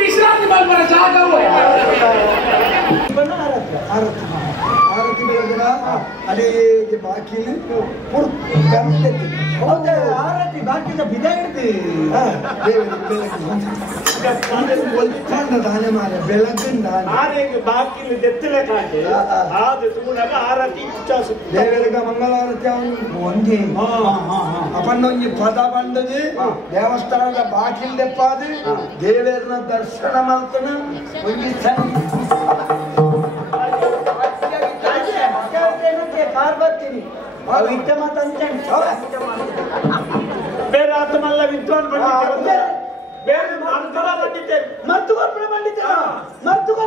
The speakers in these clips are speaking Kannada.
विश्रांति बल जागा आरती बेलगना अरे ये बाकी आरती बाकी बिदा अपन्नೊಂದು ಪದ ಬಂದದು ದೇವಸ್ಥಾನದ ಬಾಗಿಲು ದೆಪ್ಪಾದು ದೇವರನ್ನ ದರ್ಶನ ಮಾಡ್ತಾನ ಒಂಜಿ पार्वती ಬೇರೆ ಆತ್ಮಲ್ಲ ವಿದ್ವಾನ್ ಪಂಡಿತ ಬೇರೆ ಮರ್ತುವ ಪಂಡಿತ ಮರ್ತುವ ಪಂಡಿತ ಮರ್ತುವ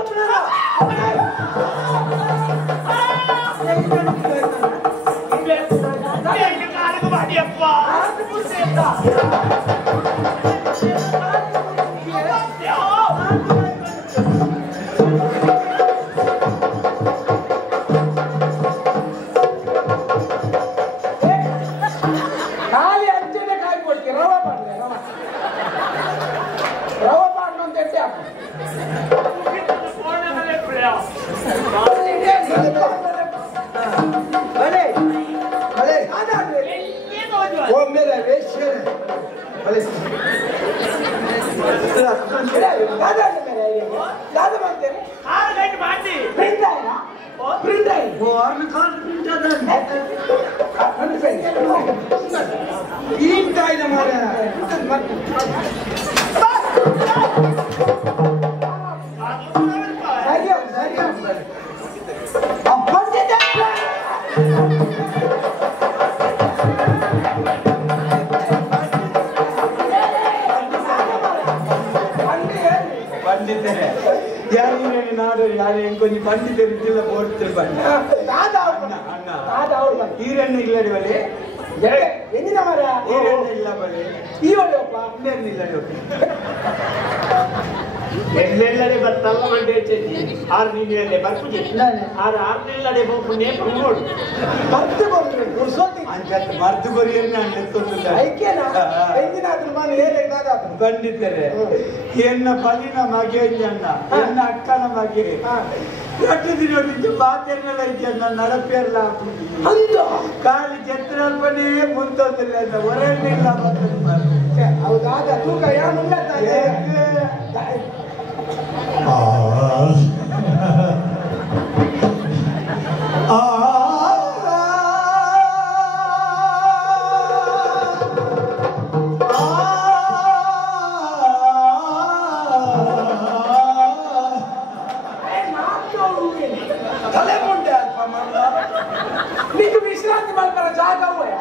पंडित ಎಲ್ಲೆಲ್ಲಡೆ ಬರ್ತಲ್ಲ ಮಂಡೆ ಚೇತಿ 6 ನೀನೆ ಬರ್ಪುಜಿ 6 ನೆಲ್ಲಡೆ ಹೋಗ್ನೆ ಪ್ರಮೋಡ್ ಬರ್ತು ಬಂದ್ರೆ ಗುರ್ಸೋತಿ ಅಂಕತ್ ಮರ್ದು ಬರಿಯನ್ನ ನೆತ್ತೊಂದಿಲ್ಲ ಐಕೆನಾ ಎಂದಿನಾದ್ರೂ ನಾನು ಲೇಲೆಗಾದ ಬಂದಿದ್ದರೆ ಎನ್ನ ಬಲಿನ ಮಗೆ ಅಣ್ಣ ಎನ್ನ ಅಕ್ಕನ ಮಗೆ ಎಷ್ಟು ದಿನದಿಂದ ಬಾತೆಲ್ಲ ಐತೆ ನಡಪೇರ್ಲ ಹೌದು ಕಾಲಿ ಚತ್ರಲ್ಪನೇ ಮುಂತೊಂದಿಲ್ಲ ಅಂತ ಹೊರಗಿಲ್ಲ ಬಂದ್ರೆ ಹೌದಾದ ತೂಕ ಯಾನುಲ್ಲ ತಾನೆ विश्रांति बल जागा हुआ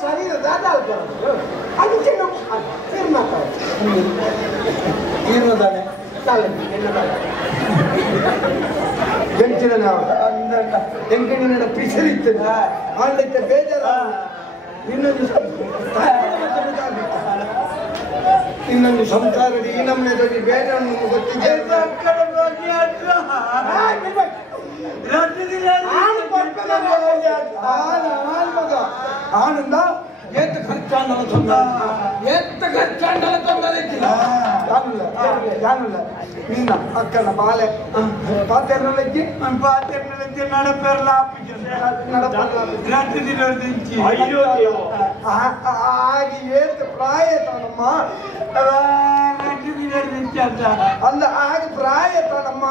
शरीर ज्यादा ಏನದಾನೆ ಎಂಚಿನ ಎಂಕಣಿನ ಪಿಸರಿರ್ತದೆ ಆಡ್ಲಿಕ್ಕೆ ಬೇಜಾರ ಇನ್ನೊಂದು ಸಂಸಾರದಿ ಈ ನಮ್ಮನೆದಲ್ಲಿ ಬೇರೆ ಗೊತ್ತಿದೆ ಆನಂದ ಎಂತ ಖರ್ಚಾಂಡಲ ತೊಂದರೆ ಜಾನುಲ್ಲ ನಿನ್ನ ಅಕ್ಕನ ಬಾಲೆ ಪಾತೆರ್ನಲೆಜ್ಜಿ ನಡಪೆರ್ಲ ಆಗಿ ಏತ ಪ್ರಾಯ ತಾನಮ್ಮ ಅಲ್ಲ ಆಗ ಪ್ರಾಯ ತಾನಮ್ಮ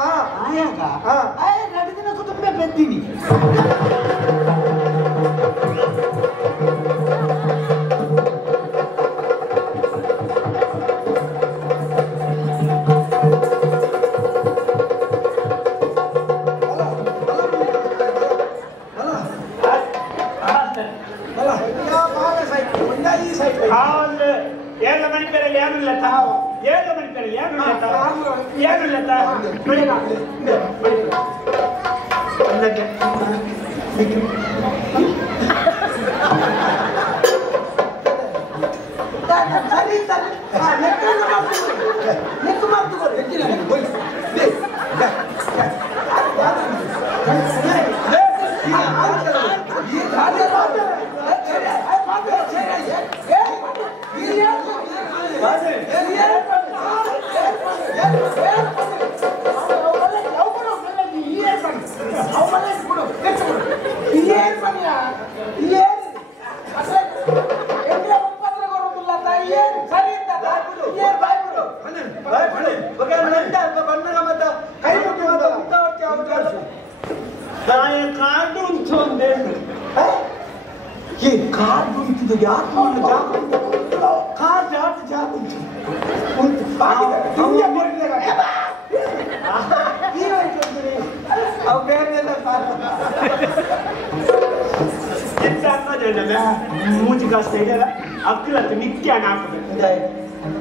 ನಡಿದಿನ ಕುಟುಂಬ ಬೆತ್ತೀನಿ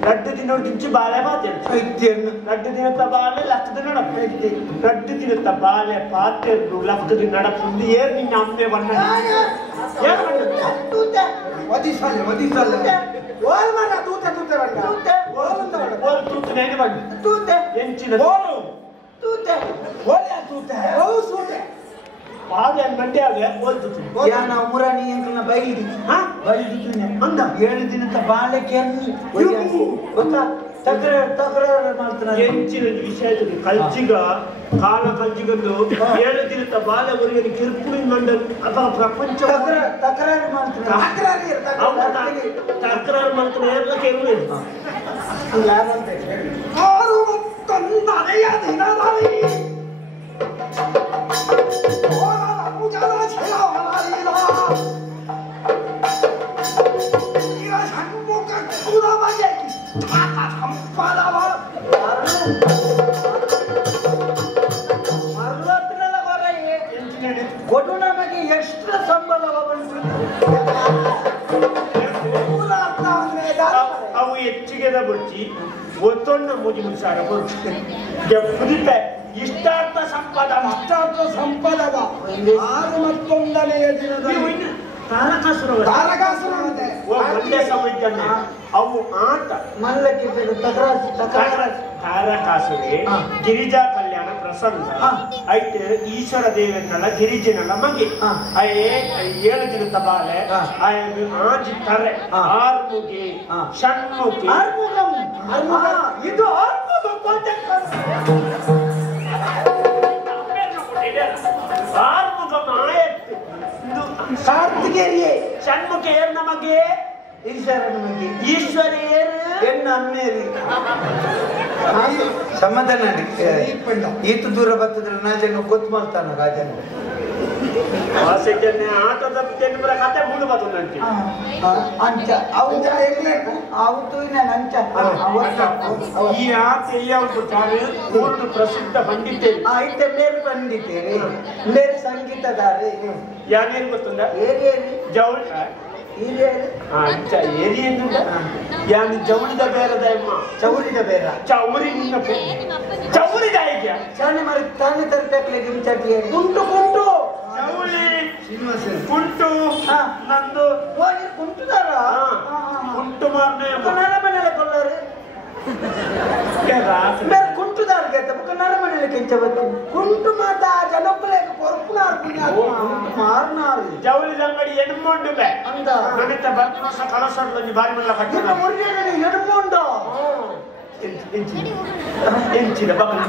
ರಡ್ಡು ದಿನ ಗಿಂಚು ಬಾಳೆ ಪಾತ್ರೆ ರಡ್ಡು ದಿನದ ಬಾಳೆ ಲಕ್ಕದ ನಡಪು ರಡ್ಡು ದಿನದ ಬಾಳೆ ಪಾತ್ರೆ ಲಕ್ಕದ ನಡಪು ಏರ್ ನಿನ್ನ ಅಮ್ಮೆ ಬಣ್ಣ ಮಂಡ್ಯ ನಾವು ಮುರಾಣಿ ಅಂಕಲ್ನ ಬೈಲಿ ಅಂದ 7 ದಿನದ ಬಾಳೆ ಕೆರ್ನಿ ಗೊತ್ತಾ ತಕರಾರು ಮಾಡ್ತಾರೆ ಹೆಚ್ಚಿನ ವಿಷಯದಲ್ಲಿ ಕಲ್ಚಿಗ ಕಾಲ ಕಲ್ಚಿಗಂದು 7 ದಿನದ ಬಾಳೆ ಊರಿಗೆ ಕಿರುಪುರಿ ಮಂಡಲ್ ಅಥವಾ ಪ್ರಪಂಚ ತಕರಾರು ಮಾಡ್ತಾರೆ ತಕರಾರು ಮಾಡ್ತಾರೆ ಎಲ್ಲ ಕೇಳಿ ಯಾರಂತ ಕೊಡು ನಮಗೆ ಎಷ್ಟು ಸಂಬಳ ಅವು ಹೆಚ್ಚಿಗೆ ಬುಚ್ಚಿ ಒತ್ತೊಂದು ಮುಜಿ ಮುಗಿಸಾರ ಪುದಿತ ಇಷ್ಟಾರ್ಥ ಸಂಪದದ 6 ಮತ್ತೊಂದನೆಯ ದಿನದ ತಾರಕಾಸುರ ಒಂದೇ ಸಮಯದಲ್ಲಿ ಅವು ಆಟ ಮಲ್ಲಕ್ಕೆ ತಾರಕಾಸುರೆ ಗಿರಿಜಾ ಕಲ್ಯಾಣ ಪ್ರಸಂಗ ಐತೆ ಈಶ್ವರ ದೇವನಲ್ಲ ಗಿರಿಜನಲ್ಲ ಮಗೆ 7 ದಿನದ ಬಾಳೆ ಆಜಿತ್ತಾರೆ ಆರ್ಮುಗೆ ಷಣ್ಮುಖಿ ಇದು ಆರ್ಮುಖಂ ಆಯತ್ತು ಕಾರ್ತಿಕೇರಿಯೇ ಷಣ್ಮುಖಿ ಏರ್ ನಮಗೆ ಈಶ್ವರೇರು ಹೆಣ್ಣು ಅಮ್ಮೇರಿ ಸಮಾಧಾನ ಈತ ದೂರ ಬರ್ತದ್ರೆ ನಾಜನ್ನು ಗೊತ್ತು ಮಾಡ್ತಾನ ರಾಜನ ಆಟದ ಕತೆ ಮುಂದೆ ಬರ್ತದೆ ಅಂಚ ಅವತ್ತು ಅಂಚ ಈ ಆಟ ಎಲ್ಲಿ ಪ್ರಸಿದ್ಧ ಪಂಡಿತೇರಿ ಐತೆ ಮೇರು ಪಂಡಿತೇರಿ ಮೇರು ಸಂಗೀತಗಾರೆ ಯಾರೇನು ಗೊತ್ತುಂಟ ಏರಿ ಜೌಳ ಅಂಚ ಏರಿ ಎಂದುಂಡ ಯಾನು ಜವಳಿದ ಬೇರದ ಅಮ್ಮ ಚೌರಿದ ಬೇರ ಚೌರಿ ನಿನ್ನ ಚೌರಿದ ಹೇಗೆ ಚಾನೆ ಮಾರಿ ತಾನೆ ತರಬೇಕಲೆ ಗಿಂಚಾಟಿ ಕುಂಟು ಕುಂಟು ಚೌಳಿ ಕುಂಟು ನಂದು ಕುಂಟುದಾರ ಕುಂಟು ಮಾರ್ನೆ ಮನೆಯಲ್ಲ ಕೊಲ್ಲರು ಕುಂಟುದಾರ ಮನೆಯಲ್ಲಿ ಕೆಂಚಬತ್ತು ಕುಂಟು ಮಾತ ಜನಕ್ಕಲೇ ಕೊರಪುನಾರು ಮಾರ್ನಾರು ಜವಳಿ ಅಂಗಡಿ ಎಣ್ಮೊಂಡು ಬೇ ಅಂತ ನನತ ಬರ್ಪುನಸ ಕಳಸಡ್ಲ ಬಾರಿ ಮಲ್ಲ ಕಟ್ಟದ ಮುರಿಯಡಿ ಎಣ್ಮೊಂಡು ಎಂಚಿನ ಬಕಲು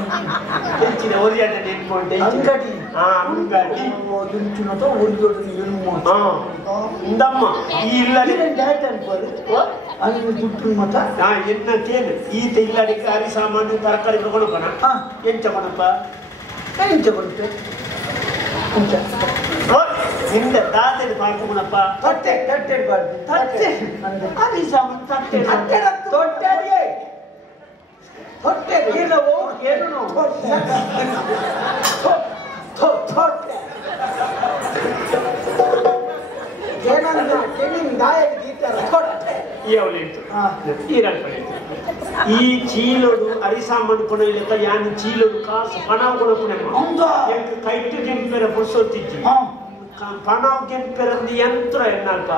ಎಂಚಿನ ಒರಿಯಾದ ಎಣ್ಮೊಂಡು ಅಂಗಡಿ ಅಂಗಡಿ ಎಂಚಿನತ ಒರಿಯೋಡು ಎಣ್ಮೊಂಡು ಇಂದಮ್ಮ ಈ ಇಲ್ಲಡಿ ಡೈರೆಕ್ಟ್ ಅನ್ಕೋರು ಅಲ್ಲಿ ದುಡ್ಡು ಮತ ಎನ್ನ ಕೇಳು ಈತ ಇಲ್ಲಡಿ ಕಾರಿ ಸಾಮಾನು ತರಕಾರಿ ತಗೊಳಕಣ ಎಂಚ ಕೊಡಪ್ಪ ಎಂಚ ಕೊಡುತ್ತೆ ನಿಂದ ತಾತದ ಪಾಡ್ಕೊಣಪ್ಪ ತಟ್ಟೆ ತಟ್ಟೆ ಬಾರ್ದು ತಟ್ಟೆ ಅದಿ ಸಾಮಾನು ತಟ್ಟೆ ತಟ್ಟೆ ತೊಟ್ಟೆ ತೊಟ್ಟೆ ಇಲ್ಲವೋ ಏನು ತೊಟ್ಟೆ ಏನಂದ್ರೆ ಕೆಣ್ಣಿನ ಗಾಯ ಗೀತಾರ ತೊಟ್ಟೆ ಈ ಚೀಲೋಡು ಅರಿಸಾಮಣ್ಣು ಕೊಡಲಿಕ್ಕ ಯಾನು ಚೀಲೋಡು ಕಾಸು ಪಣ ಕೊಡಪುಣಮ್ಮ ಕೈಟ್ಟು ಗೆಂಪೆರ ಪುರ್ಸೊತ್ತಿಜ್ಜಿ ಪಣವ್ ಗೆಂಪೆರಂದು ಯಂತ್ರ ಎನ್ನಲ್ಪ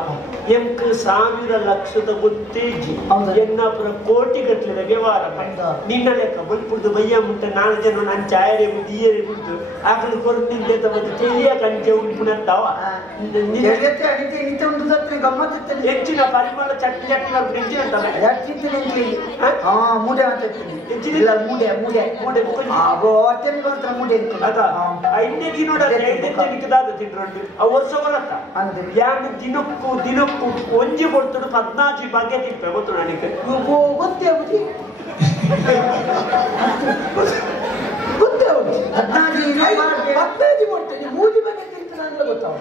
ಎಂಕ್ 1000 ಲಕ್ಷದ ಮುತ್ತೇಜಿ ಎನ್ನಪುರ ಕೋಟಿ ಗಟ್ಟಲೆ ವ್ಯವಹಾರ ನಿನ್ನ ಲೆಕ್ಕ ಬಲ್ಪುಡ್ದು ಬಯ್ಯ ಮುಟ್ಟ 4 ಜನ ನಾನು ಚಾಯರೆ ಬಿಟ್ಟು ಈಯರೆ ಬಿಟ್ಟು ಆಕಳು ಕೊರತಿದ್ದೆ ಮತ್ತು ತೆಲಿಯ ಕಂಚೆ ಉಂಟುನಂತಾವ ಹೆಚ್ಚಿನ ಪರಿಮಳ ಚಟ್ನಿ ಚಟ್ನಿ ನೆಂಚಿನಂತಾವೆ ಮೂಡೆ ಅಂತ ಮೂಡೆ ಮೂಡೆ ಮೂಡೆ ಮೂಡೆ ಅದ ಐದಕ್ಕೆ ನೋಡ ಐದಕ್ಕೆ ತಿಂಡ್ರು ವರ್ಷ ಬರತ್ತ ಯಾನು ದಿನಕ್ಕೂ ಒಂಜಿ ಕೊಡ್ತಾడు 14 ಭಾಗ್ಯ ತಿಂಪೆ ಗೊತ್ತು ನನಗೆ ಗೊತ್ತೇ ಮೂಜಿ ಬಗ್ಗೆ ತಿಂತಾನೆ ಗೊತ್ತಾವ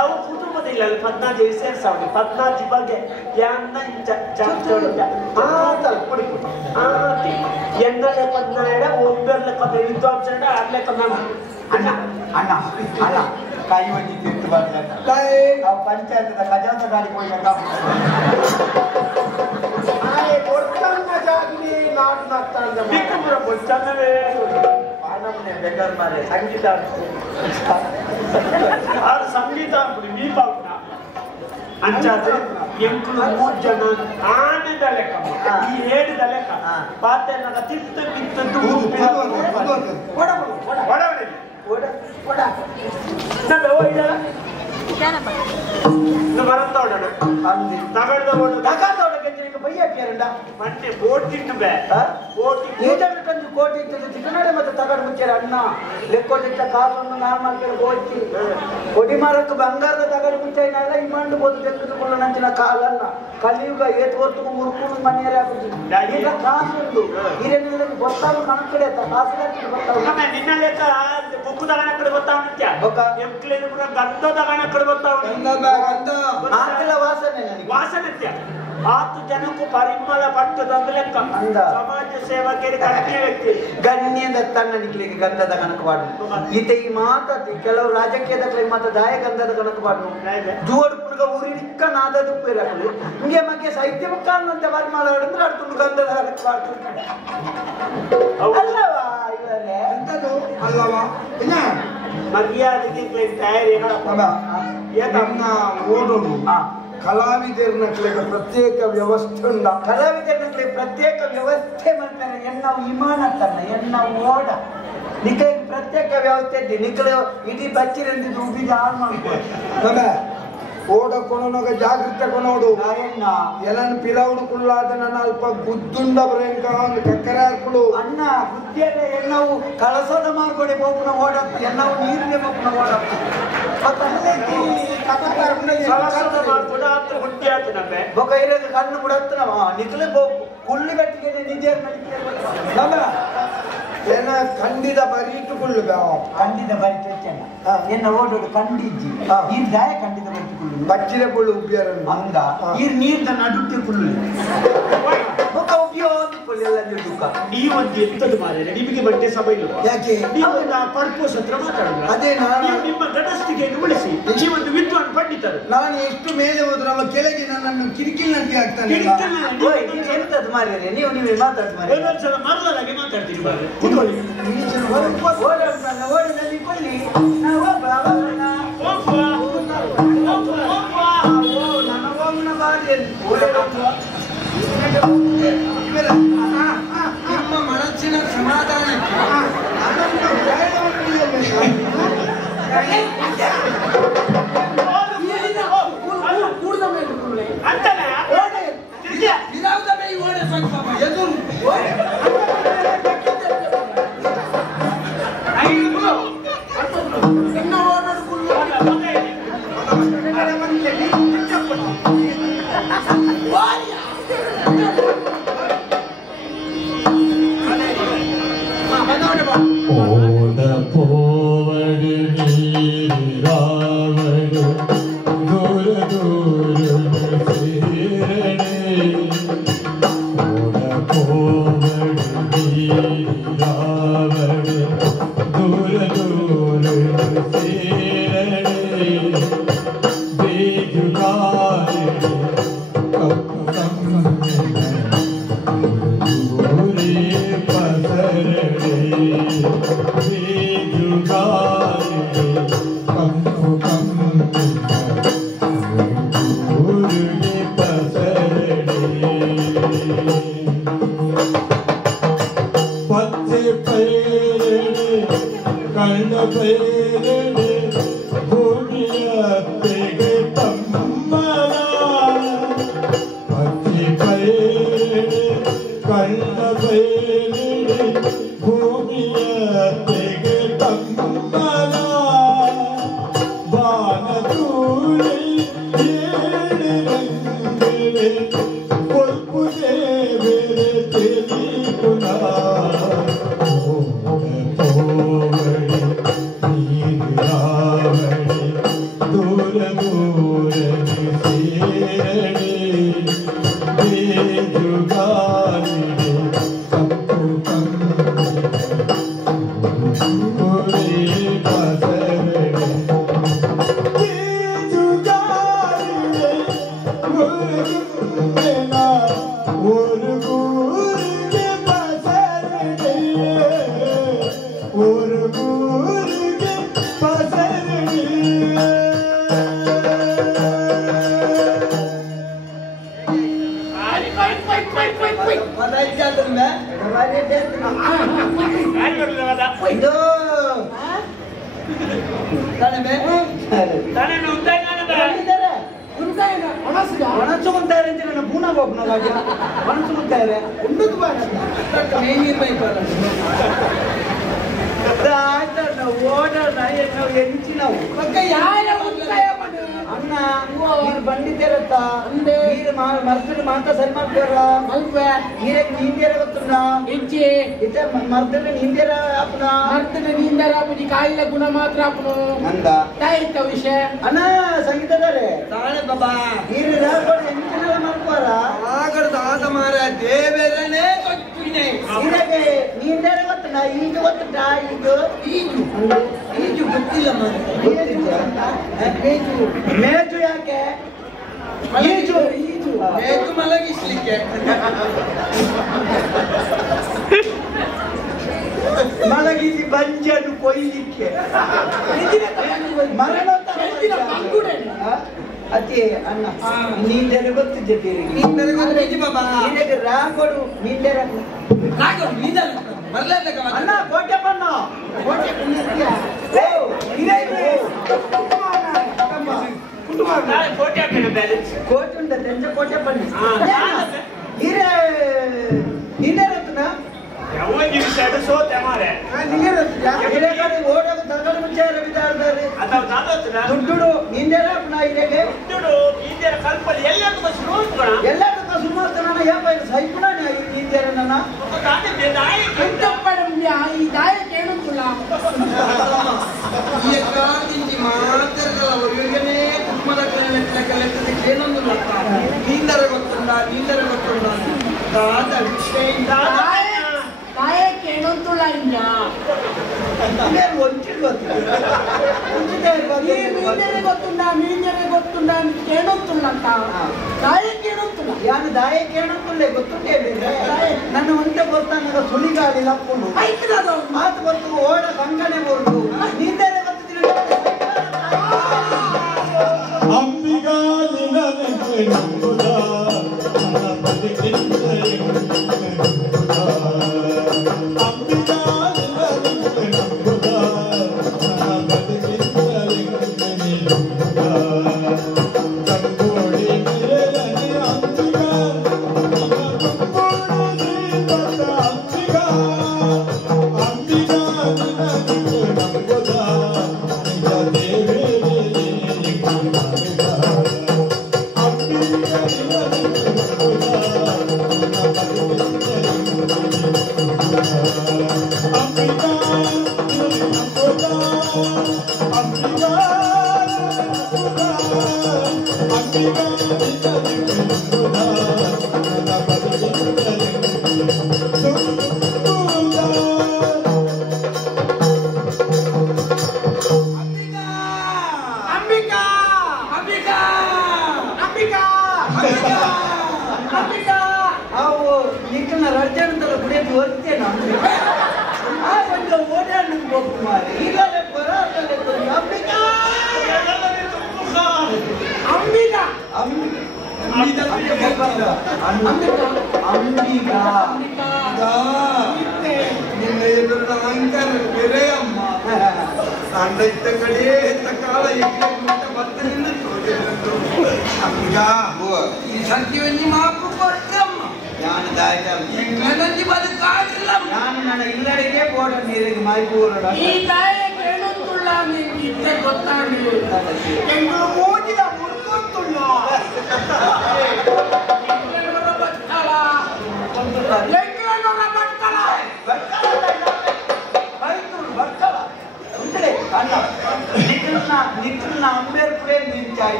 ಅವು ಕುಟುಂಬದಿಲ್ಲ 14 ಸೇರ್ಸಾವ 14 ಬಗ್ಗೆ ಯಾನ್ನ ಎಂದಲೆ ಪದ್ನಾಡ ಒಬ್ಬರ್ಲೆ ಕದ ವಿದ್ವಾಂಸರ ಅರ್ಲೆ ಕದ ಅಣ್ಣ ಅಣ್ಣ ಅಣ್ಣ ಕೈ ಬಂದಿ ತಿಂತು ಬಂದ ಪಂಚಾಯತ್ ಖಜಾಂಚ ಗಾಡಿ ಹೋಗಿ ಕೊಡ್ತನ್ನ ಜಾಗಿನಿ ನಾಟ್ ನಗ್ತಾಂದ ಬಿಕ್ಕುಪುರ ಕೊಡ್ತನ್ನವೇ ಪಾನಮನೆ ಬೆಗರ್ ಮಾರೆ ಸಂಗೀತ ಆರು ಸಂಗೀತ ಬಿ ಪಾವ್ನ ಅಂಚಾದ್ರೆ ಎಂಕುಲು 3 ಜನ ಆನೆದ ಲೆಕ್ಕ ಈ 7 ಲೆಕ್ಕ ಪಾತೆನ ತಿತ್ತು ಬಿತ್ತು ಒಡವಡೆ ನಡ ಹೋಯ್ದಲ್ಲ ಬರಂತ ಹೊಡಣ ತಗಡ್ದ ಬಯ್ಯ ಕೇರಂಡ ಮೊನ್ನೆ ಬೋಟ್ ತಿಂಡು ಬೇ ಬೋಟ್ ಈಟಂದು ಕೋಟಿ ಇರ್ತದೆ ಚಿಕ್ಕನಾಡೆ ಮತ್ತೆ ತಗಡ್ ಮುಚ್ಚಾರ ಅಣ್ಣ ಲೆಕ್ಕೊಟ್ಟಿದ್ದ ಕಾಸನ್ನು ನಾರ್ಮಲ್ ಕೇಳಿ ಹೋಗಿ ಕೊಡಿ ಮಾರಕ್ಕೆ ಬಂಗಾರದ ತಗಡು ಮುಚ್ಚಾಯಿನಲ್ಲ ಈ ಮಂಡು ಬೋದು ತೆಗೆದುಕೊಳ್ಳ ನಂಚಿನ ಕಾಲನ್ನ ಕಲಿಯುಗ ಏತ್ ಹೊತ್ತು ಮುರುಕುಳು ಮನೆಯಲ್ಲೇ ಆಗುದು ಈಗ ಕಾಸು ಉಂಟು ಹಿರಿಯನೆಲ್ಲ ಗೊತ್ತಾಗ ಕಣಕಡೆ ಕಾಸು ಗೊತ್ತಾಗ ನಿನ್ನ ಲೆಕ್ಕ ಬುಕ್ಕು ತಗಣ ಕಡೆ ಗೊತ್ತಾವ ಎಂಕ್ಲೆ ಗಂಧ ತಗಣ ಕಡೆ ಗೊತ್ತಾವ ವಾಸನೆ ವಾಸನೆ ಆತು ಜನಕ್ಕೂ ಪರಿಮಳ ಪಟ್ಟದ ಲೆಕ್ಕ ಸಮಾಜ ಸೇವಕರಿಗೆ ಗಣ್ಯ ವ್ಯಕ್ತಿ ಗಣ್ಯದ ತನ್ನ ನಿಕ್ಲಿಗೆ ಗಂಧದ ಕಣಕ ಬಾಡ್ನು ಈತ ಈ ಮಾತಾಡಿ ಕೆಲವು ರಾಜಕೀಯದ ಮಾತ ದಾಯ ಗಂಧದ ಕಣಕ ಬಾಡ್ನು ಜೋಡ್ ಪುಡ್ಗ ಉರಿಕ್ಕ ನಾದದ ಉಪ್ಪಿರಕಲು ಹಿಂಗೆ ಮಗ್ಗೆ ಸಾಹಿತ್ಯ ಮುಖಾಂತ ಪರಿಮಳ ಹೊಡೆದ್ರೆ ಅಡ್ಕೊಂಡು ಗಂಧದ ಕಣಕ ಬಾಡ್ನು ಅಲ್ಲವಾ ಇವರೇ ಎಂತದು ಅಲ್ಲವಾ ಇಲ್ಲ ಮರ್ಯಾದೆಗೆ ತಯಾರಿ ಓಡೋದು ಕಲಾವಿದರ್ನಕ್ಲೆ ಪ್ರತ್ಯೇಕ ವ್ಯವಸ್ಥೆ ಉಂಡ ಕಲಾವಿದರ್ನಕ್ಲೆ ಪ್ರತ್ಯೇಕ ವ್ಯವಸ್ಥೆ ಮಾಡ್ತಾರೆ ಎನ್ನ ವಿಮಾನ ತನ್ನ ಎನ್ನ ಓಡ ನಿಖಲಿಗೆ ಪ್ರತ್ಯೇಕ ವ್ಯವಸ್ಥೆ ಇದ್ದೆ ನಿಖಲು ಇಡೀ ಬಚ್ಚಿರಂದಿದ್ದು ಉಬಿದ ಹಾಳು ಮಾಡ್ಬೋದು ಓಡ ಕೊನೋಗ ಜಾಗೃತ ಕೊನೋಡು ಎಲ್ಲನ್ನು ಪಿಲೌಡು ಕುಳ್ಳಾದ ನನ್ನ ಅಲ್ಪ ಬುದ್ದುಂಡ ಬರೇಂಕ ಒಂದು ಕಕ್ಕರೆ ಹಾಕ್ಬಿಡು ಅಣ್ಣ ಬುದ್ಧಿಯಲ್ಲ ಎನ್ನವು ಕಳಸದ ಮಾರ್ಗಡೆ ಹೋಗ್ನ ಓಡಪ್ಪ ಎನ್ನವು ನೀರಿನ ಹೋಗ್ನ ಓಡಪ್ಪ ಬೊಕ ಇರೋದು ಕಣ್ಣು ಬಿಡತ್ತನವ ನಿಖಲು ಕುಳ್ಳಿ ಗಟ್ಟಿಗೆ ನಿಜ ಏನ ಖಂಡಿತ ಬರೀಟುಕೊಳ್ಳು ಖಂಡಿತ ಬರೀ ಎನ್ನ ಓಡೋಡು ಖಂಡಿಜ್ಜಿ ಈ ದಾಯ ಖಂಡಿತ ಬರೀಟುಕೊಳ್ಳು ಬಚ್ಚಿರ ಪುಳ್ಳು ಉಬ್ಬಿಯಾರ ಅಂದ ಈ ನೀರ್ದ ನಡುತ್ತೆ ಫುಲ್ಲು ಮುಖ ಉಬ್ಬಿಯೋದು ಫುಲ್ ಎಲ್ಲ ದುಃಖ ನೀವೊಂದು ಎಂತದ್ದು ಮಾರ್ರೆ ನಿಮಗೆ ಬಟ್ಟೆ ಸಭೆ ಇಲ್ಲ ಯಾಕೆ ನೀವು ಪರ್ಪೋಸ್ ಹತ್ರ ಮಾತಾಡಿದ್ರ ಅದೇ ನಾನು ನಿಮ್ಮ ಗಡಸ್ತಿಗೆಯನ್ನು ಉಳಿಸಿ ನೀವೊಂದು ವಿದ್ವಾನ್ ಪಂಡಿತರು ನಾನು ಎಷ್ಟು ಮೇಲೆ ಹೋದ್ರೆ ಅವ ಕೆಳಗೆ ನನ್ನನ್ನು ಕಿರಿಕಿಲ್ನಂತೆ ಆಗ್ತಾನೆ ಎಂತದ್ದು ಮಾರ್ರೆ ನೀವು ನೀವೇ ಮಾತಾಡ್ತು ಮಾರ್ರೆ ಒಂದೊಂದ್ಸಲ ಮರದೊಳಗೆ ಮಾತಾಡ್ತೀರಿ ಮಾರ್ರೆ ಕೂತ್ಕೊಳ್ಳಿ ಓಡಲ್ಲಿ ಕೊಳ್ಳಿ ನಿಮ್ಮ ಮನಸ್ಸಿನ ಸಮಾಧಾನಕ್ಕೆ ಮಲಗಿಸಿ ಬಂಜನ್ನು ಕೊಯ್ಲಿಕ್ಕೆ ಅದೇ ಅಣ್ಣ ನೀಂದೆಲ್ಲ ಗೊತ್ತಿದ್ದೆ ರಾಗೋಡು ನೀಂದೆರ ಅಣ್ಣ ಕೋಟೆ ಬಣ್ಣ ಕೋಟೆ ಉಂಟ ತೆಂಜ ಕೋಟೆ ಬನ್ನಿ ಹಿರೇ ನೀಂದೆರ ದುಡ್ಡು ನಿಂದೆರ ಎಲ್ಲದಕ್ಕೂ ಸುಮಾರು ಯಾಪ ಸೈಪುಣ ನಿಂದೆರ ನನ್ನ ಈ ದಾಯ ಕೇಳುತ್ತಿಲ್ಲ ಈ ಕಾಲದಿಂದ ಮಾತಾಡಲ್ಲ ಅವರಿಗೇನೆ ಕುಟುಂಬದ ಲೆಕ್ಕದಕ್ಕೆ ಏನೊಂದು ಲೆಕ್ಕ ನೀಂದರೆ ಗೊತ್ತುಂಡ ನಾಯಕ ಏನಂತುಳ್ಳ ಇಂಜ ಮೀಂಜರೆ ಗೊತ್ತುಂಡ ಏನಂತುಳ್ಳಂತ ನಾಯಕ ಏನಂತುಳ್ಳ ಯಾನು ದಾಯಕ್ಕೆ ಏನಂತುಳ್ಳೆ ಗೊತ್ತುಂಟೆ ನನ್ನ ಒಂಟೆ ಗೊತ್ತಾಗ ಸುಳಿಗಾಡಿ ಲಪ್ಪುಂಡು ಮಾತು ಗೊತ್ತು ಓಡ ಸಂಗನೆ ಬೋರ್ಡು ನೀಂದರೆ ಗೊತ್ತಿದ್ರೆ ಅಂಬಿಗಾ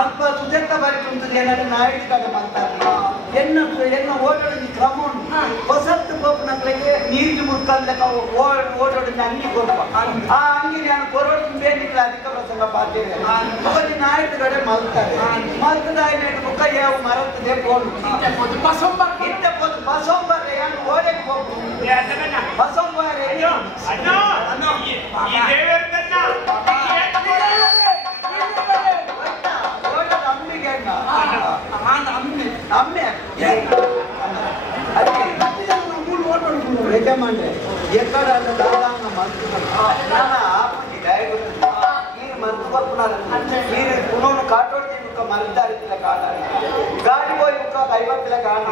ಅಲ್ಪ ಸುಜಾತ ಬಾರಿ ಉಂಟು ಏನಾದ್ರೆ ನಾಯ್ಡು ಕಡೆ ಮಾಡ್ತಾರೆ ಎನ್ನ ಓಡಾಡಿದ ಕ್ರಮ ಉಂಟು ಹೊಸತ್ತು ಗೋಪನಗಳಿಗೆ ನೀರು ಮುರ್ಕಲ್ದಾಗ ಓಡಾಡಿದ ಅಂಗಿ ಕೊಡುವ ಆ ಅಂಗಿ ನಾನು ಕೊರೋಡು ಬೇನಿಲ್ಲ ಅಧಿಕ ಪ್ರಸಂಗ ಪಾತೇವೆ ಅವರಿಗೆ ನಾಯ್ಡು ಕಡೆ ಮಲ್ತಾರೆ ಮಲ್ತದ ಮುಖ ಯಾವ ಮರತ್ತದೆ ಬೋಡು ಇಟ್ಟಪೋದು ಬಸೊಂಬರ್ರೆ ಏನು ಓಡಕ್ಕೆ ಹೋಗ್ಬೋದು ಬಸೊಂಬರ್ರೆ ಯಜಮಾನ್ರೆ ಎక్కడ ದಾದಾಂಗ ನೀರು ಮರ್ತು ಬರ್ಪುನಾರ ನೀರು ಪುನಃ ಕಾಟೋಡಿ ಮುಖ ಮರ್ದಾರಿಲ್ಲ ಕಾಣ ಗಾಡಿ ಹೋಗಿ ಮುಖ ಐವತ್ತಿಲ್ಲ ಕಾಣ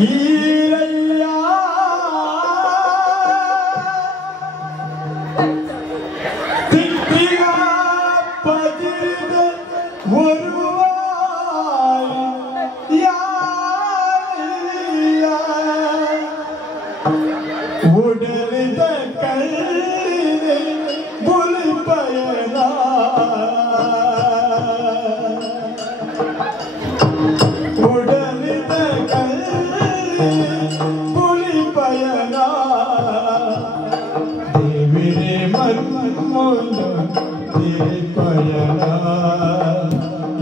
ಈರಯ್ಯ ತಿಟ್ಟಿಯ ಪದಿದ ಒರುವಾಯ ಯಾರಯ್ಯ ಉಡಲಿದ ಕಳ್ಳಿದೆ ಬುಲಿಪಯನ ಉಡಲಿದ ಕಳ್ಳಿ ಬುಲಿಪಯನ ದೇವಿರೆ ಮನ್ಮೋನು ದೇಪಯನ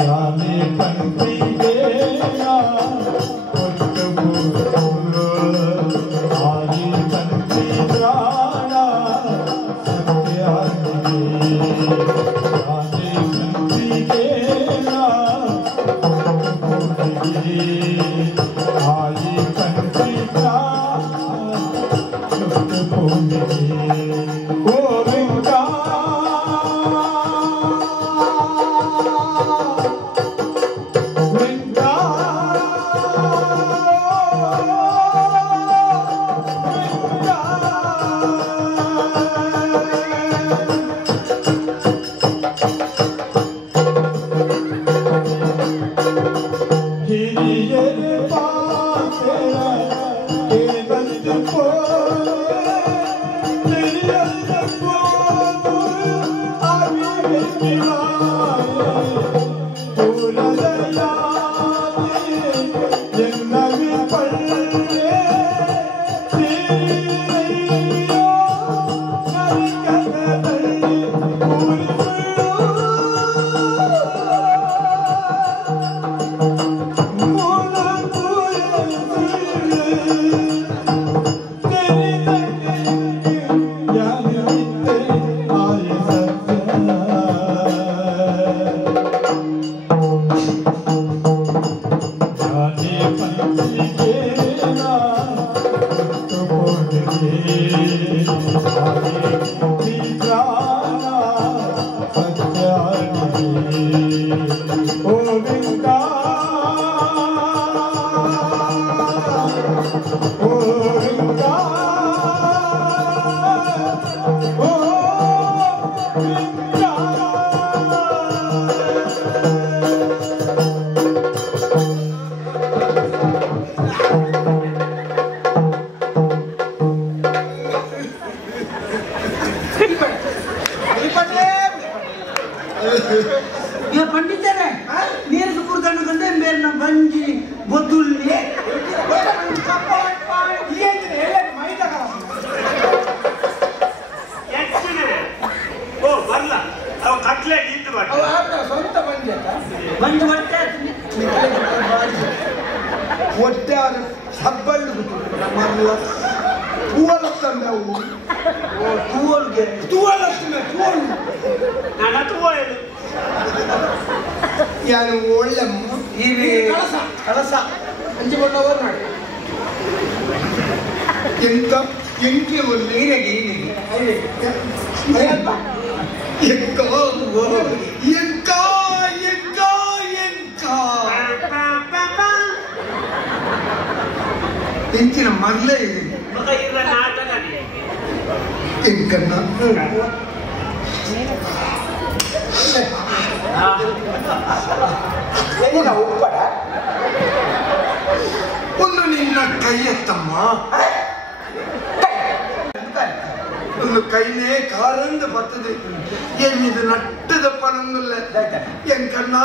ಯಾನೆ ಪಂಕ್ತಿಗೆಯ ಕೊಟ್ಟು ಆದಿ ಪಂಕ್ತಿ ಪ್ರಾಣ ಸತ್ಯಾಗಿ ಯಾನೆ ಪಂಕ್ತಿಗೆಯ ಆದಿ ಪಂಕ್ತಿ ಪ್ರಾಣ ಗೋವಿಂದ ಹಿರಿಯರು ಪಾತೆಯ ಕೇವಲ पंडित नीर मेरे बंजी बदुल्ली मरले निन्न कೈಯತ್ತಮ್ಮ ಒಂದು ಕೈನೇ ಕಾರಂದು ಬರ್ತದೆ ಎನ್ನಿದು ನಟ್ಟದಪ್ಪ ನಂಗುಲ್ಲ ಎಂಕಣ್ಣ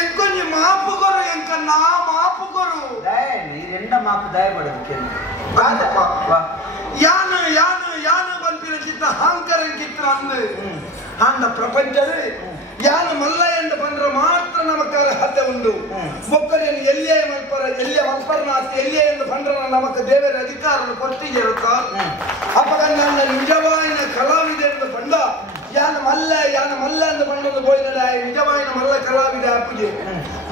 ಎಂಕೊಂಜ ಮಾಪುಗರು ಎಂಕಣ್ಣ ಮಾಪುಗರು ನೀರೆಂಡ ಮಾಪು ದಯ ಮಾಡೋದಕ್ಕೆ ಯಾನ ಯಾನ ಯಾನ ಬಂದಿರ ಚಿತ್ತ ಹಾಂಕರ ಚಿತ್ರ ಅಂದು ಅಂದ ಪ್ರಪಂಚವೇ ಯಾನ ಮಲ್ಲ ಎಂದು ಬಂದ್ರೆ ಮಾತ್ರ ನಮಕ ಅರ್ಹತೆ ಉಂಟು ಒಕ್ಕರೇನು ಎಲ್ಲಿಯೇ ಮಲ್ಪರ ಎಲ್ಲಿಯ ಮಲ್ಪರನಾಥ ಎಲ್ಲಿಯೇ ಎಂದು ಬಂದ್ರೆ ನಮಕ ದೇವರ ಅಧಿಕಾರವನ್ನು ಕೊಟ್ಟಿಗಿರುತ್ತ ಅಪ್ಪಗ ನನ್ನ ನಿಜವಾಯಿನ ಕಲಾವಿದೆ ಎಂದು ಬಂದ ಯಾನ ಮಲ್ಲ ಎಂದು ಬಂದದ್ದು ಹೋಯ್ನಡ ನಿಜವಾಯಿನ ಮಲ್ಲ ಕಲಾವಿದೆ ಅಪ್ಪಿಗೆ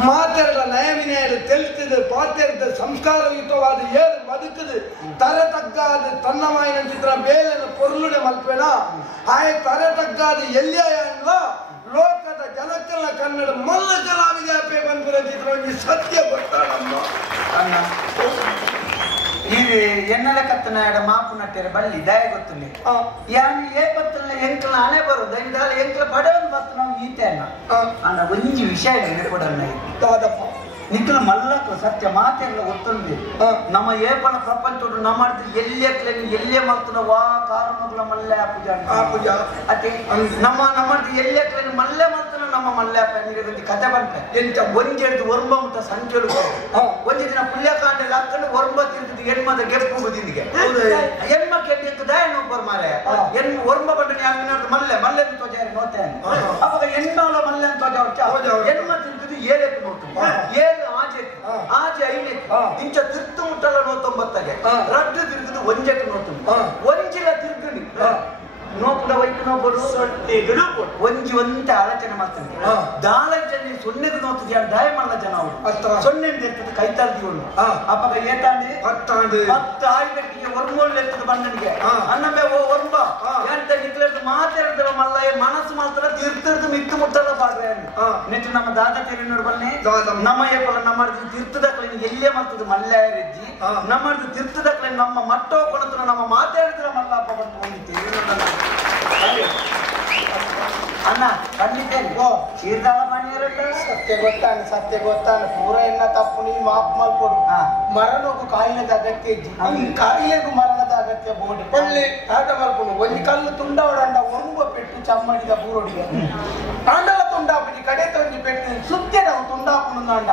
ಮಾತೆರಡ ನಯವಿನೆಯರು ತೆಲ್ತಿದ್ದು ಪಾತೆರದ ಸಂಸ್ಕಾರಯುತವಾದ ಏರು ಬದುಕದು ತರೆ ತಗ್ಗಾದ ತನ್ನವಾಯಿನ ಚಿತ್ರ ಬೇಲೆನ ಪೊರ್ಲುಡೆ ಮಲ್ಪೇಣ ಆಯ ತರೆ ತಗ್ಗಾದ ಎಲ್ಲಿಯ ಅನ್ವ ಲೋಕದ ಜನಕ್ಕೆಲ್ಲ ಕನ್ನಡ ಮಲ್ಲ ಕಲಾವಿದೆ ಅಪ್ಪೆ ಬಂದಿರೋ ಚಿತ್ರ ಸತ್ಯ ಗೊತ್ತಾಡಮ್ಮ ఇది ఎన్నెల కత్తనాడ మాపు నట్టేర బల్లి దయ ಗೊತ್ತುಲಿ ಯಾನಿ ಏ ಪತ್ತನ ಎಂಕಲ ಆನೆ ಬರೋದು ಇಂದಾಲ ಎಂಕಲ ಪಡೆಯನ್ನು ಬರ್ತನ ಈತೇನ ಅನ್ನ ಒಂಜಿ ವಿಷಯ ನೆನಪಡನ್ನ ದಾದಪ್ಪ ನಿಖಿಲ ಮಲ್ಲಕ್ಕ ಸತ್ಯ ಮಾತೆಲ್ಲ ಗೊತ್ತುಂದಿ ನಮ್ಮ ಏಪನ ಪ್ರಪಂಚದ ನಮ್ಮ ಎಲ್ಲೇ ಮಾಡ್ತಾನ ವಾ ಕಾರಣಗಳ ಮಲ್ಲೆ ಆಪುಜ ಅತಿ ನಮ್ಮ ಎಲ್ಲೇ ಮಲ್ಲೆ ಮಾಡ್ತಾನ ನಮ್ಮ ಮಲ್ಲೆ ಆಪ ಕತೆ ಬಂತ ಎಂತ ಒಂಜಿ ಹಿಡಿದು ವರ್ಮ ಅಂತ ಸಂಖ್ಯೆ ಒಂಜಿ ದಿನ ಪುಲ್ಯಕಾಂಡ ಹಾಕೊಂಡು ವರ್ಮ ತಿರುಗಿದ್ದು ಹೆಣ್ಮದ ಗೆಪ್ಪು ಬುದಿನಿಗೆ ಹೆಣ್ಮ ಕೆಟ್ಟ ದಯನ ಒಬ್ಬರು ಮಾರೆ ವರ್ಮ ಬಂಡ ಮಲ್ಲೆ ಮಲ್ಲೆ ತೋಜಾರಿ ನೋಡ್ತೇನೆ ಅವಾಗ ಹೆಣ್ಣವಳ ಮಲ್ಲೆ ಅಂತ ಹೆಣ್ಮ ತಿರುಗಿದ್ದು ಏಳೆತ್ತು ನೋಡ್ತು ಆಜೆ ಐನೆ ಇಂಚ ತಿರ್ತು ಮುಟ್ಟಲ್ಲ 190 ರಡ್ಡು ತಿರುಗಿದು ಒಂಜೆಟ್ಟು ನೋಡ್ತು ಒಂಜಿಲ ತಿರುಗಣಿ ನೋಪುಡ ವೈಟ್ ನೋಪಡು ಒಂಜಿ ಒಂತೆ ಆಲೋಚನೆ ಮಾಡ್ತಾನೆ ದಾಲಜನೆ ಸೊನ್ನೆದು ನೋಡ್ತದೆ ದಾಯ ಮಾಡಲ ಜನ ಅವರು ಸೊನ್ನೆ ಇರ್ತದೆ ಕೈತಾಳ್ದಿ ಉಂಟು ಅಪ್ಪಾಗ ಏತಾಂಡಿ 10 ಆಯ್ಗಟ್ಟಿಗೆ ವರ್ಮೋಲ್ ಇರ್ತದೆ ಬಣ್ಣನಿಗೆ ಅನ್ನಮೇ ಓ ವರ್ಮ ಎಂತ ನಿಕ್ಲದ್ದು ಮಾತಾಡ್ತಾರ ಮಲ್ಲ ಮನಸ್ಸು ಮಾತ್ರ ತೀರ್ಥದ ಮಿತ್ತು ಮುಟ್ಟಲ್ಲ ಬಾಡ್ರೆ ನೆಟ್ಟು ನಮ್ಮ ದಾದ ತೀರಿ ನೋಡಿ ಬನ್ನಿ ನಮ್ಮ ಏಪಲ ನಮ್ಮ ತೀರ್ಥದಕ್ಲೆ ಎಲ್ಲೇ ಮಾಡ್ತದೆ ಮಲ್ಯ ರೆಜ್ಜಿ ನಮ್ಮ ತೀರ್ಥದಕ್ಲೆ ನಮ್ಮ ಮಟ್ಟ ಕೊಡತ್ರ ನಮ್ಮ ಮಾತಾಡಿದ್ರ ಮಲ್ಲ ಅಪ್ಪ ಬಂದು ಹೋಗಿದ್ದೀವಿ ಅಣ್ಣ ಖಂಡಿತೇನೆ ಕ್ಷೀರ್ದಾಳ ಮನೆಯರಲ್ಲ ಸತ್ಯ ಗೊತ್ತಾನೆ ಪೂರ ಎನ್ನ ತಪ್ಪು ನೀ ಮಾಪ್ ಮಲ್ಕೊಡು ಮರಣಕ್ಕೂ ಕಾಯಿಲೆದ ಅಗತ್ಯ ಇಜ್ಜಿ ಕಾಯಿಲೆಗೂ ಮರಣದ ಅಗತ್ಯ ಬೋಡಿ ಒಳ್ಳೆ ಆಟ ಮಲ್ಕೊಂಡು ಒಂದು ಕಲ್ಲು ತುಂಡವಡಂಡ ಒಂಬ ಪೆಟ್ಟು ಚಮ್ಮಡಿದ ಬೂರೊಡಿಗೆ ಅಂಡಲ ತುಂಡಾಪುಜಿ ಕಡೆ ತೊಂಜಿ ಪೆಟ್ಟು ಸುತ್ತಿನ ತುಂಡಾಪುನು ಅಂಡ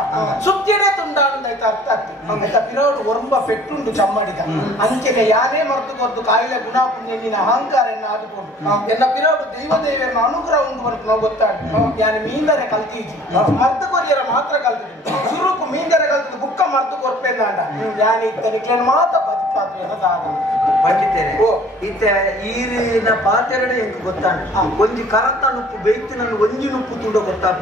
ಸುತ್ತಿನೇ ತುಂಡಾಡುದೈತ ಅರ್ಥ ಆಗ್ತದೆ ಪಿರೋಡು ಒಂಬ ಪೆಟ್ಟುಂಡು ಚಮ್ಮಡಿದ ಅಂಚೆಗೆ ಯಾರೇ ಮರೆತು ಕೊದ್ದು ಕಾಯಿಲೆ ಗುಣಾಪುಣ್ಯ ನಿನ್ನ ಅಹಂಕಾರ ಆದುಕೊಂಡು ಎನ್ನ ಪಿರೋಡು ದೈವದೇವರನ್ನು ಅನುಗ್ರಹ ಉಂಟು ಬರುತ್ತೆ ನಾವು ಗೊತ್ತಾಗ ಯಾರು ಮೀಂದರೆ ಕಲ್ತೀಜಿ ಮರ್ತು ಕೊರಿಯರ ಮಾತ್ರ ಕಲ್ತಿದ್ವಿ ಶುರುಕು ಮೀಂದರೆ ಕಲ್ತಿದ್ದು ಬುಕ್ಕ ಮರ್ತು ಕೊರ್ಪೇಂದ ಅಂಡ ಯಾರು ಇತ್ತ ಮಾತ್ರ ಬದುಕಾದ್ರು ಅನ್ನೋದಾಗ ಪಂಡಿತೇನೆ ಇತ್ತ ಈರಿನ ಪಾತೆರಡೆ ಎಂಕ್ ಗೊತ್ತಾನೆ ಒಂಜಿ ಕರತ ನುಪ್ಪು ಬೇಯ್ತಿನ ಒಂಜಿ ನುಪ್ಪು ತುಂಡ ಗೊತ್ತಾಗ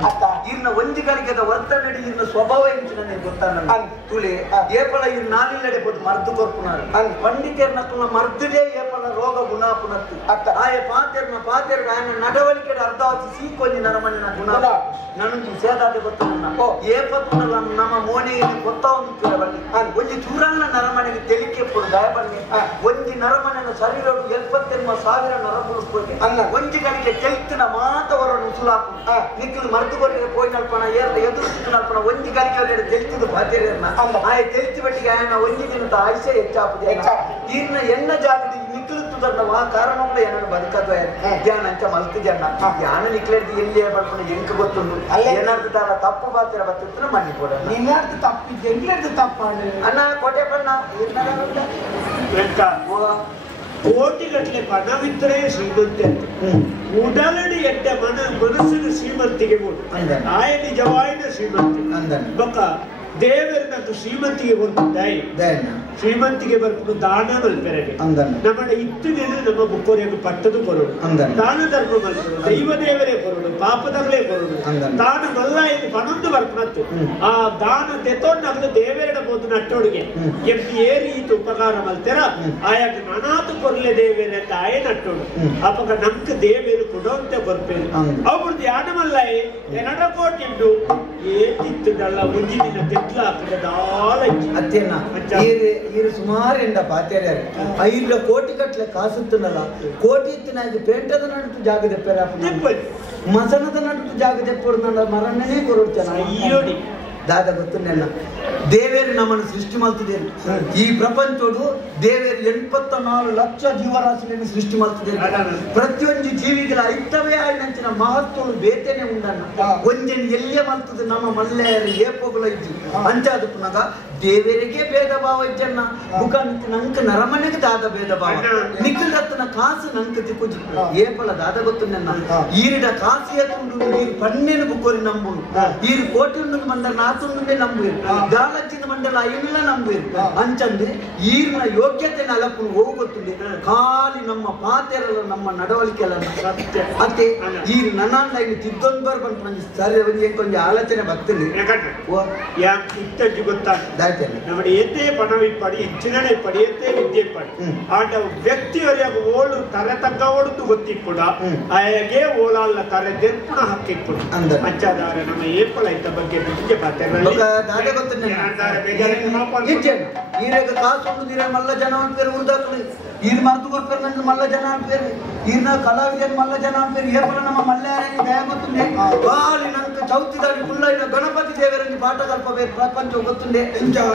ಈರ್ನ ಒಂಜಿಗಳಿಗೆ ವರ್ತನಡಿ ಈರ್ನ ಸ್ವಭಾವ ಎಂಚು ನನಗೆ ಗೊತ್ತಾನ ತುಳಿ ಏಪಲ ಇರ್ ನಾಲಿಲ್ಲಡೆ ಬಂದು ಮರ್ದು ಕೊರ್ಪುನಾರು ಪಂಡಿತೇರ್ ನಕ್ಕಲ ಮರ್ದುಡೇ ಏಪಲ ರೋಗ ಗುಣಾಪುನತ್ತು ಆಯ ಪಾತೆರ್ನ ఆయన ನಡವಳಿಕೆ ಅರ್ಧವಾಸಿ ಸೀಕೊಂಜಿ ನರಮಣ್ಣಿನ ಗುಣ ನನಗೆ ಸೇದಾದೆ ಗೊತ್ತಲ್ಲ ಏಪತ್ತುನಲ್ಲ ನಮ್ಮ ಮೋನೆಯಲ್ಲಿ ಗೊತ್ತ ಒಂದು ಬನ್ನಿ ಒಂಜಿ ಚೂರನ್ನ ನರಮನೆಗೆ ತೆಲಿಕೆ ಪುಡು ಗಾಯ ಬನ್ನಿ ಒಂಜಿ ನರಮನೆಯ ಶರೀರ 70,000 ನರಪುಳಿಸ್ಕೋಕೆ ಒಂಜಿ ಕಡೆಗೆ ತೆಲ್ತಿನ ಮಾತವರನ್ನು ಉಸುಲಾಪು ನಿಕ್ಕಲು ಮರ್ದು ಕೊಟ್ಟಿಗೆ ಪೋಯಿ ನಲ್ಪಣ ಎದುರಿಸಿದ್ದು ನಲ್ಪಣ ಒಂಜಿ ಕಲಿಕೆ ತೆಲ್ತಿದ್ದು ಪಾತೆರನ್ನ ಆಯ ತೆಲ್ತಿ ಬಟ್ಟಿಗೆ ఆయన ಒಂಜಿ ದಿನದ ಆಯುಷ್ಯ ಹೆಚ್ಚಾಪುದೆ ಈರ್ನ ಎನ್ನ ಜಾಗದ ನಿಕ್ಕಲುತ್ತುದನ್ನ ಆ ಕಾರಣಗಳು ಏನಾದ್ರು ಬದುಕದ್ವ ಧ್ಯಾನ ಅಂತ ಮಲ್ತು ಜನ ಧ್ಯಾನ ನಿಕ್ಲೇದು ಎಲ್ಲಿ ಬರ್ಕೊಂಡು ಎಂಕ ಗೊತ್ತುಂಡು ಏನಾದ್ರು ದಾರ ತಪ್ಪು ಬಾತಿರ ಬತ್ತಿತ್ತು ಮಣ್ಣಿ ಕೊಡ ನಿನ್ನಾರ್ದು ತಪ್ಪಿದ್ದು ಎಂಗ್ಲದ್ದು ತಪ್ಪ ಅಣ್ಣ ಕೋಟೆ ಬಣ್ಣ ಕೋಟಿಗಟ್ಟಲೆ ಪಣವಿದ್ದರೆ ಶ್ರೀಮಂತೆ ಉಡಲಡಿ ಎಡ್ಡೆ ಮನಸ್ಸಿನ ಶ್ರೀಮಂತಿಗೆ ಆಯ ನಿಜವಾಯಿನ ಶ್ರೀಮಂತಿ ಬೊಕ್ಕ ದೇವರನ್ನ ಶ್ರೀಮಂತಿಗೆ ಬರ್ತಿದ್ದಾಯಿ ಶ್ರೀಮಂತಿಗೆ ಬರ್ಕೊಂಡು ದಾನ ಮಲ್ಪೆರಗೆ ನಮ್ಮ ಇತ್ತಿನ ನಮ್ಮ ಬುಕ್ಕೋರಿಯನ್ನು ಪಟ್ಟದು ಕೊರಡು ದಾನ ಧರ್ಮ ಮಲ್ಪರು ದೈವ ದೇವರೇ ಕೊರಡು ಪಾಪದಲ್ಲೇ ಕೊರಡು ದಾನ ಮಲ್ಲ ಎಂದು ಪಣೊಂದು ಬರ್ಪಣತ್ತು ಆ ದಾನ ತೆತ್ತೊಂಡು ದೇವರಡ ಬೋದು ನಟ್ಟೊಡಿಗೆ ಎಪ್ಪಿ ಏರಿ ಈತ ಉಪಕಾರ ಮಲ್ತೆರ ಆಯಾಗ ನನಾತು ಕೊರ್ಲೆ ದೇವೇರೆ ಅಂತ ಆಯ ನಟ್ಟೋಡು ಅಪಗ ನಮ್ಕ ದೇವೇರು ಕೊಡೋಂತೆ ಬರ್ಪೇರು ಅವ್ರದ್ದು ಯಾನ ಮಲ್ಲ ಎನಡ ಕೋಟಿಂಡು ಏತಿತ್ತದಲ್ಲ ಮುಂಜಿ ದಿನ ತೆತ್ಲ ಹಾಕಿದ ದಾಲ ಅತ್ತೇನ ಈರು ಸುಮಾರು ಎಂಡ ಪಾತೆರ್ಯಾರು 5 ಕೋಟಿ ಕಟ್ಲೆ ಕಾಸುತ್ತನಲ್ಲ ಕೋಟಿ ಇತ್ತಿನಾಗಿ ಪೇಂಟದ ನಡುತ್ತು ಜಾಗದೆಪ್ಪರ ಮಸನದ ನಡುತ್ತು ಜಾಗದೆಪ್ಪರು ನನ್ನ ಮರಣ್ಣನೇ ಕೊರಡ್ತೇನೆ ದಾದ ಗೊತ್ತುನೆಲ್ಲ ದೇವೇರು ನಮ್ಮನ್ನು ಸೃಷ್ಟಿ ಮಾಡ್ತಿದ್ದೇನೆ ಈ ಪ್ರಪಂಚೋಡು ದೇವೇರು 84 ಲಕ್ಷ ಜೀವರಾಶಿಗಳನ್ನು ಸೃಷ್ಟಿ ಮಾಡ್ತಿದ್ದೇನೆ ಪ್ರತಿಯೊಂದು ಜೀವಿಗಳ ಐತವೇ ಆಯ್ನಂಚಿನ ಮಹತ್ವಗಳು ಬೇತೇನೆ ಉಂಡನ್ನ ಒಂಜನ್ ಎಲ್ಲೇ ಮಾಡ್ತದೆ ನಮ್ಮ ಮಲ್ಲೆಯರು ಏಪೋಗಳು ಇದ್ದು ಅಂಚಾದ ಪುನಗ ದೇವರಿಗೆ ಭೇದ ಭಾವ ಇಜ್ಜನ್ನ ಬುಕ ನಂಕ ನರಮನೆಗೆ ದಾದ ಭೇದ ಭಾವ ನಿಖಿಲತ್ತನ ಕಾಸು ನಂಕ ತಿಕ್ಕುಜಿ ಏಪಲ ದಾದ ಗೊತ್ತು ನನ್ನ ಈರಿಡ ಕಾಸಿಯ ತುಂಡು ನೀರು ಪನ್ನೇನು ಬುಕ್ಕೋರಿ ನಂಬುನು ಈರು ಕೋಟಿ ಉಂಡು ಮಂದರ ನಾತುಂಡುಂಡೆ ನಂಬುವಿರು ದಾಲಚ್ಚಿನ ಮಂಡಲ ಐಲ್ಲ ನಂಬುವಿರು ಅಂಚಂದ್ರೆ ಈರಿನ ಯೋಗ್ಯತೆ ನಲಪುನು ಹೋಗುತ್ತದೆ ಖಾಲಿ ನಮ್ಮ ಪಾತೆರಲ್ಲ ನಮ್ಮ ನಡವಳಿಕೆಲ್ಲ ಅತ್ತೆ ಈರು ನನ್ನಾಂಡ ಇಲ್ಲಿ ತಿದ್ದೊಂದು ಬರ್ಬಂತ ನಂಗೆ ಸರಿ ಕೊಂಚ ಆಲೋಚನೆ ಬರ್ತೀನಿ ಗೊತ್ತಾಗ್ತದೆ നമ്മുടെ ഏത്തേ പണവിപ്പടി ഇച്ചിനെ പടിയത്തെ വിദ്യപ്പടി ആಟ ವ್ಯಕ್ತಿಯವರಿಗೆ ಓಳು ತರೆ ತಗ್ಗವಡುದು ಗೊತ್ತಿಪ್ಪುಡ ಆಯಗೆ ಓಳಾಲ ತರೆ ದೆಪ್ಪುಣ ಹಾಕಿಪ್ಪುಡ ಅಂಚಾದಾರೆ ನಮ್ಮ ಏಪಳ ಇತ್ತ ಬಗ್ಗೆ ನಿಜ ಪಾತ್ರ ఈరేక కాసు ఉంటుంది మళ్ళా జనం అని పేరు ఉరుదాకులు ఈయన మరుతు కొట్టారు మళ్ళా జనం అని పేరు ఈయన కళావిద్యని మళ్ళా జనం అని పేరు ఏ పలనమ్మ మళ్ళీ ఆయన దయగొత్తుండే వాళ్ళినంత చౌతి దాడి కుళ్ళైన గణపతి దేవరని పాట కల్పవేరు ప్రపంచం ಗೊತ್ತುಂಡೆ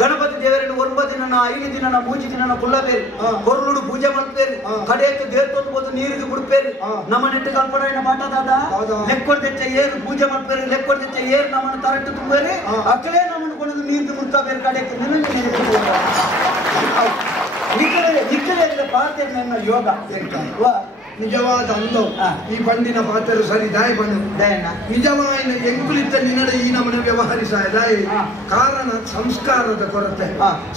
ಗಣಪತಿ ದೇವರನ್ನು ಒಂಬ ದಿನ 5 ದಿನ 3 ದಿನ ಕುಲ್ಲ ಬೇರು ಕೊರ್ಲುಡು ಪೂಜೆ ಮಾಡ್ತೇರು ಕಡೆಯಕ್ಕೆ ದೇರ್ ತೊಂದು ನೀರಿಗೆ ಬಿಡ್ಪೇರು ನಮ್ಮ ನೆಟ್ಟು ಕಲ್ಪನೆ ಪಾಠ ದಾದ ಲೆಕ್ಕೊಡ್ ತೆಚ್ಚ ಏರು ಪೂಜೆ ಮಾಡ್ತೇರು ಲೆಕ್ಕೊಡ್ ತೆಚ್ಚ ಏರು ನಮ್ಮನ್ನು ತರಟ್ಟು ತುಂಬೇರಿ ಅಕ್ಕಲೇ ನಮ್ಮನ್ನು ಕೊಂಡು ನೀರು ಮುಡ್ತಾ ಬೇರೆ ಕಡೆಯಕ್ಕೆ ನಿಖಿಲ ಪಾತ್ರ ನನ್ನ ಯೋಗ ನಿಜವಾದ ಅಂದವು ಈ ಪಂಡಿನ ಪಾತ್ರರು ಸರಿ ದಾಯ ಬಂದು ನಿಜವಾದ ಎಂಕುಲಿದ್ದ ನಿನ್ನಡೆ ಈ ನಮ್ಮನೆ ವ್ಯವಹರಿಸಾಯ ದಾಯ ಕಾರಣ ಸಂಸ್ಕಾರದ ಕೊರತೆ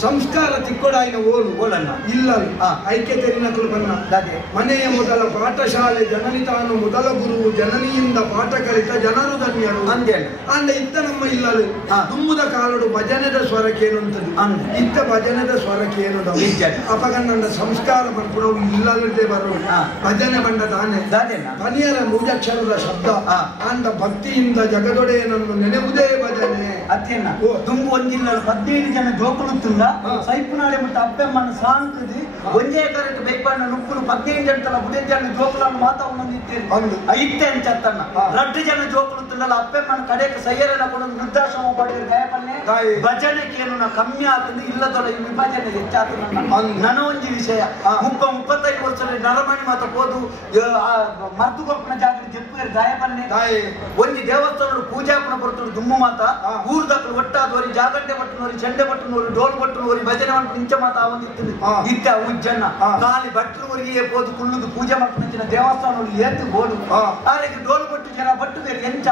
ಸಂಸ್ಕಾರ ತಿಕ್ಕೊಡಾಯಿನ ಓಲನ್ನ ಇಲ್ಲಲ್ಲ ಐಕ್ಯತೆ ನಿನ್ನಕಲು ಬನ್ನ ಮನೆಯ ಮೊದಲ ಪಾಠಶಾಲೆ ಜನನಿ ತಾನು ಮೊದಲ ಗುರು ಜನನಿಯಿಂದ ಪಾಠ ಕಲಿತ ಜನರು ಧನ್ಯರು ಅಂದೆ ಇತ್ತ ನಮ್ಮ ಇಲ್ಲಲು ತುಂಬುದ ಕಾಲಡು ಭಜನೆದ ಸ್ವರಕ್ಕೇನುಂಟದು ಇತ್ತ ಭಜನೆದ ಸ್ವರಕ್ಕೇನು ಅಪಗನ್ನ ಸಂಸ್ಕಾರ ಬರ್ಕೊಡವು ಇಲ್ಲದೆ ಬರೋ ಭಜನೆ ಬಂಡ ತಾನೆ ತನಿಯರ ಮೂಜಕ್ಷರದ ಶಬ್ದ ಅಂದ ಭಕ್ತಿಯಿಂದ ಜಗದೊಡೆಯನನ್ನು ನೆನೆವುದೇ ಭಜನೆ ಅತ್ಯನ್ನ ತುಂಬು ಒಂದಿಲ್ಲ 15 ಜನ ಜೋಕುಳುತ್ತುಂಡ ಸೈಪುನಾಳೆ ಮತ್ತು ಅಪ್ಪೆಮ್ಮನ ಸಾಂಕದಿ ಒಂದೇ ಕರೆಕ್ಟ್ ಬೈಪಣ್ಣ ನುಪ್ಪುಲು 15 ಜನ ತಲ 5 ಜನ ಜೋಕುಲನ್ನು ಮಾತಾವೊಂದಿತ್ತೇನೆ ಇತ್ತೆ ಅಂಚತ್ತನ್ನ 2 ಜನ ಜೋಕುಳುತ್ತುಂಡಲ್ಲ ಅಪ್ಪೆಮ್ಮನ ಕಡೆಗೆ ಸೈಯರನ್ನ ಕೊಡೋದು ವೃದ್ಧಾಶ್ರಮ ಪಡೆದ ದಯಪನ್ನೆ ಭಜನೆಗೇನು ಕಮ್ಮಿ ಆಗ್ತದೆ ಇಲ್ಲದೊಳ ಈ ವಿಭಜನೆ ಹೆಚ್ಚಾಗ್ತದೆ ನನ್ನ ಒಂಜಿ ವಿಷಯ 35 ವರ್ಷದ ನರಮಣಿ ಮಾತ ಹೋದು ಮರ್ತುಗೊಪ್ಪನ ಜಾಗೃತಿ ಜಪ್ಪು ಗಾಯಪನ್ನೆ ಒಂಜಿ ದೇವಸ್ಥಾನ ಪೂಜಾಪನ ಬರ್ತದೆ ದುಮ್ಮು ಮಾತ ಊರ್ದಕ್ಕಳು ಒಟ್ಟಾದವರಿ ಜಾಗಂಟೆ ಪಟ್ಟನವರಿ ಚೆಂಡೆ ಪಟ್ಟನವರಿ ಡೋಲ್ ಪಟ್ಟನವರಿ ಭಜನೆ ಮಾಡಿ ನಿಂಚ ಮಾತ ಅವನಿತ್ತು ಇತ್ತ ಉಜ್ಜನ್ನ ಖಾಲಿ ಭಟ್ರವರಿಗೆ ಹೋದು ಕುಳ್ಳುದು ಪೂಜೆ ಮಾಡ್ಕೊಂಡ ದೇವಸ್ಥಾನದಲ್ಲಿ ಏತು ಗೋಡು ಆರಿಗೆ ಡೋಲ್ ಪಟ್ಟು ಜನ ಬಟ್ಟು ಬೇರೆ ಎಂಚ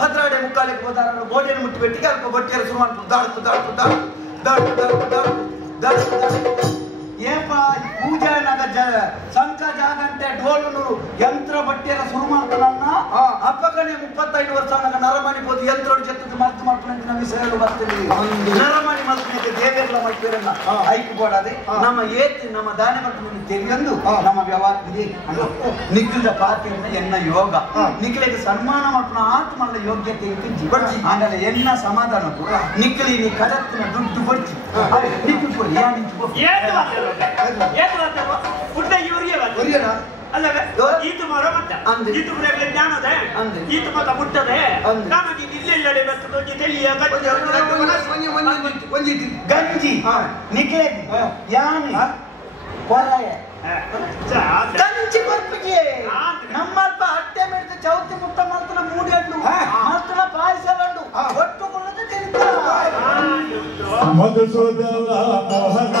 ಭದ್ರಾಡೆ ಮುಕ್ಕಾಲಿಗೆ ಹೋದಾರ ಗೋಡೆಯನ್ನು ಮುಟ್ಟಿ ಬೆಟ್ಟಿಗೆ ಅಲ್ಪ ಬಟ್ಟಿಯರ ಶುರು ಮಾಡ್ಕೊಂಡು ದಾಡ್ತು ದಾಡ್ತು ದಾಡ್ತು ದಾಡ್ತು ದಾಡ್ತು ದಾಡ್ತು ದಾಡ್ತು ಏಪ ಪೂಜಾ ನಗ ಸಂಕ ಜಾಗಂಟೆ ಡೋಲು ಯಂತ್ರ ಬಟ್ಟಿಯರ ಶುರು ಮಾಡ್ತಾನನ್ನ ಅಪ್ಪಗನೆ 35 ವರ್ಷ ನಗ ನರಮಣಿ ಹೋದು ಯಂತ್ರ ಜೊತೆ ಮರ್ತು ಮಾಡ್ಕೊಂಡು ನಮ್ಮ ವಿಷಯಗಳು ಬರ್ತೇವೆ ನರಮಣಿ ಮಲ್ಪನಿಗೆ ದೇವೇರ್ಲ ಮಾಡ್ತೀರಲ್ಲ ಐಕು ಬೋಡದೆ ನಮ್ಮ ಏತಿ ನಮ್ಮ ದಾನೆ ಮಾಡ್ಕೊಂಡು ತೆಗೆಯೊಂದು ನಮ್ಮ ವ್ಯವಹಾರ ನಿಖಿಲದ ಪಾತ್ರೆಯನ್ನ ಎನ್ನ ಯೋಗ ನಿಖಿಲಿಗೆ ಸನ್ಮಾನ ಮಾಡ್ಕೊಂಡು ಆತು ಮಾಡಲ ಯೋಗ್ಯತೆ ಇಟ್ಟು ಆಮೇಲೆ ಎನ್ನ ಸಮಾಧಾನಕ್ಕೂ ನಿಖಿಲಿ ನೀ ಕಡತ್ತಿನ ದುಡ್ಡು ಬಡ್ಚಿ ನಿಂತು ಯಾ ನಿಂತು ಈತು ಮರ ಮತ್ತ ಈತು ಮರಗಳ ಜ್ಞಾನದ ಈತು ಮತ ಮುಟ್ಟದೆ ನಾನು ಇಲ್ಲೆಲ್ಲಡೆ ಬರ್ತದೆ ತಿಳಿಯ ಗಂಜಿ ನಿಖಿಲೆ ಯಾನಿ ಕೊರಾಯ ಗಂಜಿ ಬರ್ಪಿಗೆ ನಮ್ಮಲ್ಪ ಅಟ್ಟೆ ಮೇಲೆ ಚೌತಿ ಮುಟ್ಟ ಮಾಡ್ತಾನ ಮೂಡಿಯಣ್ಣು ಮಾಡ್ತಾನ ಪಾಯಸ ಲಡ್ಡು ಒಟ್ಟುಕೊಳ್ಳದೆ ತಿಂತಾರ ಮಧುಸೂದನ ಮೋಹನ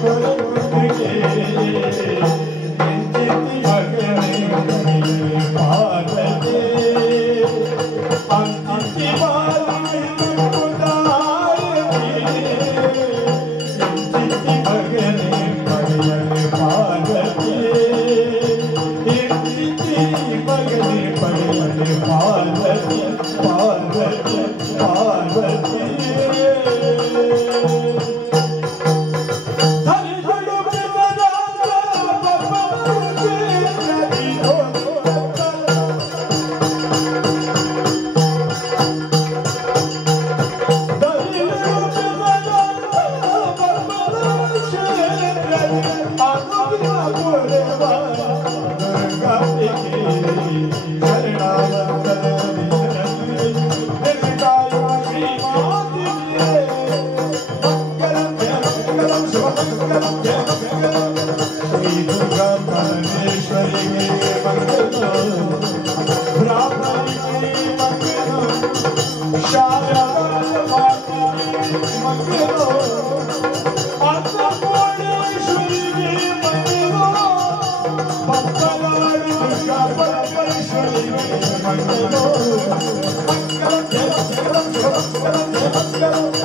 Thank you. Mangalam